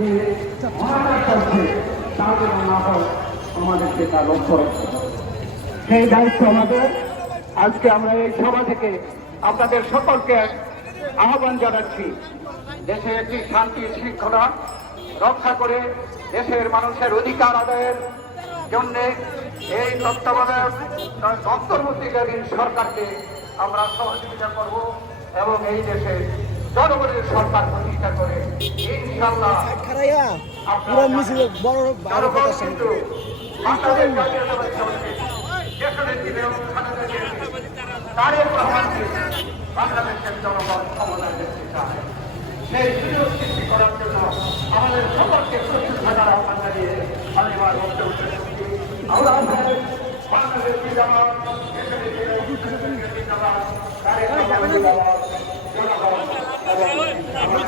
যে মহাকাশ চলছে তা যেন না হয়, আমাদেরকে তা লক্ষ্য রাখতে হবে। সেই দায়িত্ব আমাদের। আজকে আমরা এই সভা থেকে আপনাদের সকলকে আহ্বান জানাচ্ছি, দেশে একটি শান্তি শৃঙ্খলা রক্ষা করে দেশের মানুষের অধিকার আদায়ের জন্য এই তত্ত্বাবধায়ক অন্তর্বর্তীকালীন সরকারকে আমরা সহযোগিতা করব এবং এই দেশে জনগণের সরকার প্রতিষ্ঠা করে ইনশাআল্লাহ জনগণ কিন্তু বাংলাদেশ জাতীয়তাবাদী দলকে দেশনেত্রী বেগম খালেদা জিয়াকে তারেক রহমানকে বাংলাদেশের জনগণ ক্ষমতা দেখতে চায়। সেই সুযোগ সৃষ্টি করার জন্য আমাদের সকলকে প্রস্তুত থাকার আহ্বান জানিয়ে আমি আমার বক্তব্য শেষ করছি। আল্লাহ হাফেজ। বাংলাদেশ জিন্দাবাদ, দেশনেত্রী জিন্দাবাদ, তারেক রহমান জিন্দাবাদ, জনগণ এবং